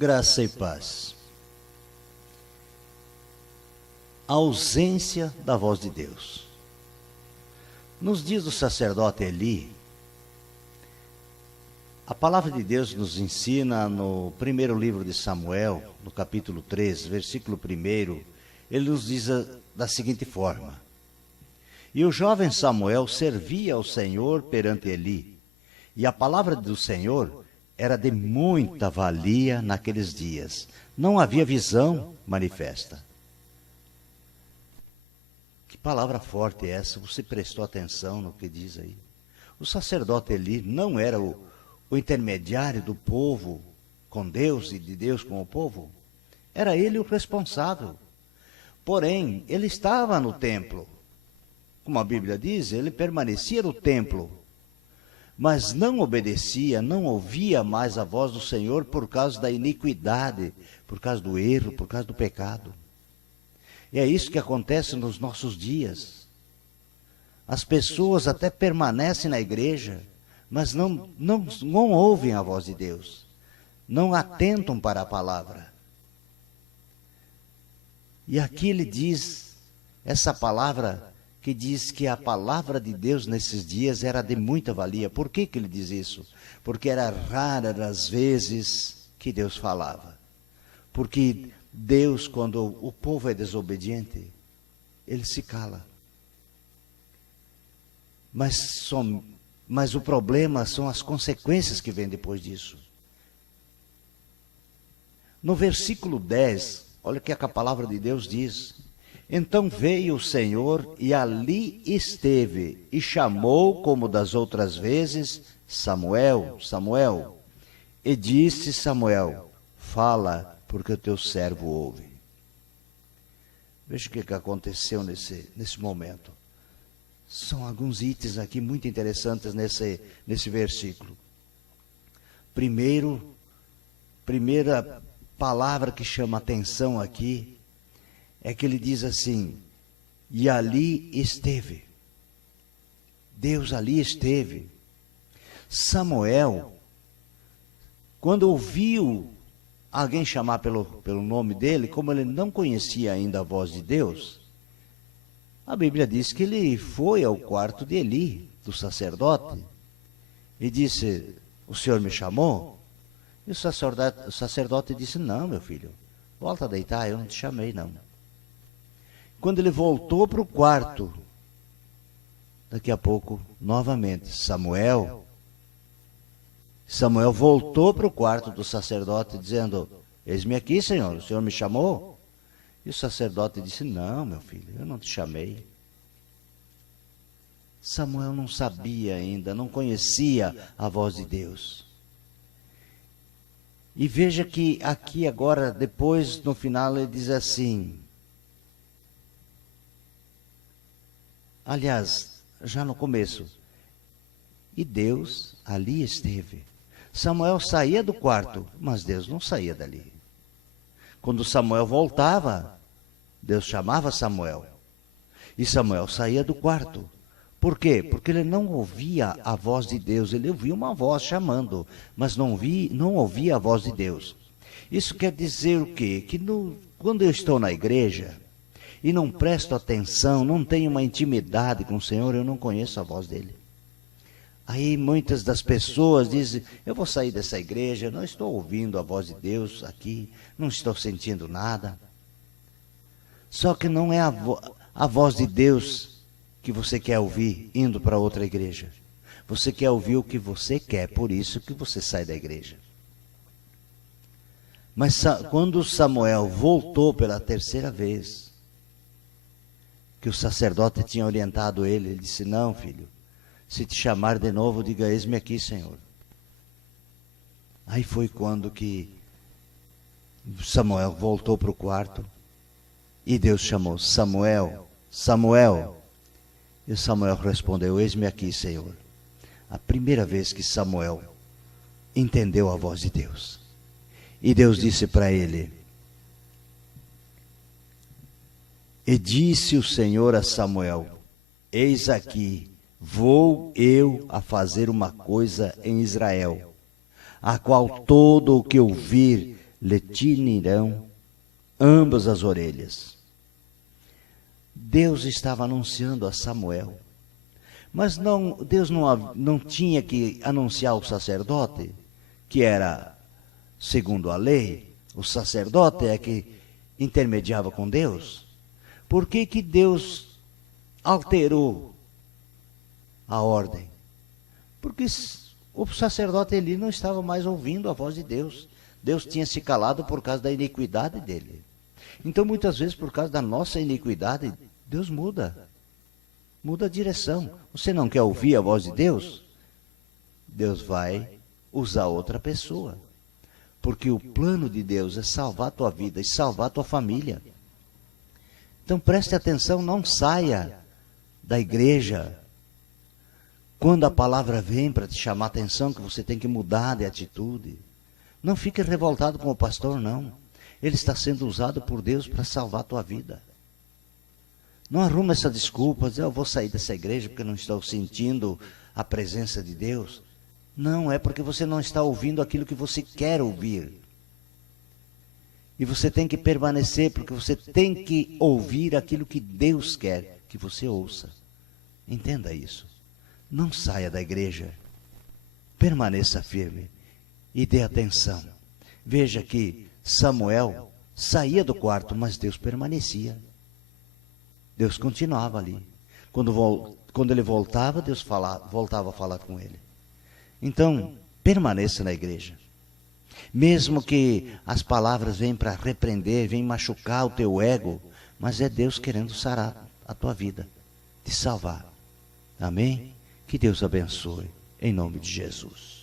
Graça e paz. A ausência da voz de Deus. Nos dias do sacerdote Eli, a palavra de Deus nos ensina no primeiro livro de Samuel, no capítulo 3, versículo 1, ele nos diz da seguinte forma: E o jovem Samuel servia ao Senhor perante Eli, e a palavra do Senhor era de muita valia naqueles dias. Não havia visão manifesta. Que palavra forte é essa? Você prestou atenção no que diz aí? O sacerdote Eli não era o intermediário do povo com Deus e de Deus com o povo? Era ele o responsável. Porém, ele estava no templo. Como a Bíblia diz, ele permanecia no templo, mas não obedecia, não ouvia mais a voz do Senhor por causa da iniquidade, por causa do erro, por causa do pecado. E é isso que acontece nos nossos dias. As pessoas até permanecem na igreja, mas não ouvem a voz de Deus, não atentam para a palavra. E aqui ele diz, essa palavra que diz que a palavra de Deus nesses dias era de muita valia. Por que ele diz isso? Porque era rara as vezes que Deus falava. Porque Deus, quando o povo é desobediente, ele se cala. Mas o problema são as consequências que vêm depois disso. No versículo 10, olha o que a palavra de Deus diz. Então veio o Senhor e ali esteve, e chamou, como das outras vezes, Samuel, Samuel. E disse Samuel: fala, porque o teu servo ouve. Veja o que aconteceu nesse momento. São alguns itens aqui muito interessantes nesse versículo. Primeira palavra que chama atenção aqui é que ele diz assim: e ali esteve. Deus ali esteve. Samuel, quando ouviu alguém chamar pelo nome dele, como ele não conhecia ainda a voz de Deus, a Bíblia diz que ele foi ao quarto de Eli, do sacerdote, e disse: o Senhor me chamou? E o sacerdote disse: não, meu filho, volta a deitar, eu não te chamei não. Quando ele voltou para o quarto, daqui a pouco, novamente, Samuel voltou para o quarto do sacerdote, dizendo: eis-me aqui, Senhor, o Senhor me chamou? E o sacerdote disse: não, meu filho, eu não te chamei. Samuel não sabia ainda, não conhecia a voz de Deus. E veja que aqui agora, depois, no final, ele diz assim... Aliás, já no começo, e Deus ali esteve. Samuel saía do quarto, mas Deus não saía dali. Quando Samuel voltava, Deus chamava Samuel. E Samuel saía do quarto. Por quê? Porque ele não ouvia a voz de Deus. Ele ouvia uma voz chamando, mas não ouvia a voz de Deus. Isso quer dizer o quê? Que quando eu estou na igreja e não presto atenção, não tenho uma intimidade com o Senhor, eu não conheço a voz dele. Aí muitas das pessoas dizem: eu vou sair dessa igreja, não estou ouvindo a voz de Deus aqui, não estou sentindo nada. Só que não é a voz de Deus que você quer ouvir indo para outra igreja. Você quer ouvir o que você quer, por isso que você sai da igreja. Mas quando Samuel voltou pela terceira vez, que o sacerdote tinha orientado ele disse: não, filho, se te chamar de novo, diga: eis-me aqui, Senhor. Aí foi quando que Samuel voltou para o quarto e Deus chamou: Samuel, Samuel. E Samuel respondeu: eis-me aqui, Senhor. A primeira vez que Samuel entendeu a voz de Deus. E Deus disse para ele: e disse o Senhor a Samuel: eis aqui, vou eu a fazer uma coisa em Israel, a qual todo o que ouvir lhe tinirão ambas as orelhas. Deus estava anunciando a Samuel. Mas Deus não tinha que anunciar ao sacerdote, que era, segundo a lei, o sacerdote é que intermediava com Deus. Por que que Deus alterou a ordem? Porque o sacerdote Eli não estava mais ouvindo a voz de Deus. Deus tinha se calado por causa da iniquidade dele. Então, muitas vezes, por causa da nossa iniquidade, Deus muda a direção. Você não quer ouvir a voz de Deus? Deus vai usar outra pessoa. Porque o plano de Deus é salvar a tua vida e salvar a tua família. Então preste atenção, não saia da igreja quando a palavra vem para te chamar a atenção que você tem que mudar de atitude. Não fique revoltado com o pastor, não. Ele está sendo usado por Deus para salvar a tua vida. Não arruma essa desculpa, dizer, eu vou sair dessa igreja porque não estou sentindo a presença de Deus. Não, é porque você não está ouvindo aquilo que você quer ouvir. E você tem que permanecer, porque você tem que ouvir aquilo que Deus quer que você ouça. Entenda isso. Não saia da igreja. Permaneça firme e dê atenção. Veja que Samuel saía do quarto, mas Deus permanecia. Deus continuava ali. Quando ele voltava, Deus voltava a falar com ele. Então, permaneça na igreja. Mesmo que as palavras venham para repreender, venham machucar o teu ego, mas é Deus querendo sarar a tua vida, te salvar. Amém? Que Deus abençoe, em nome de Jesus.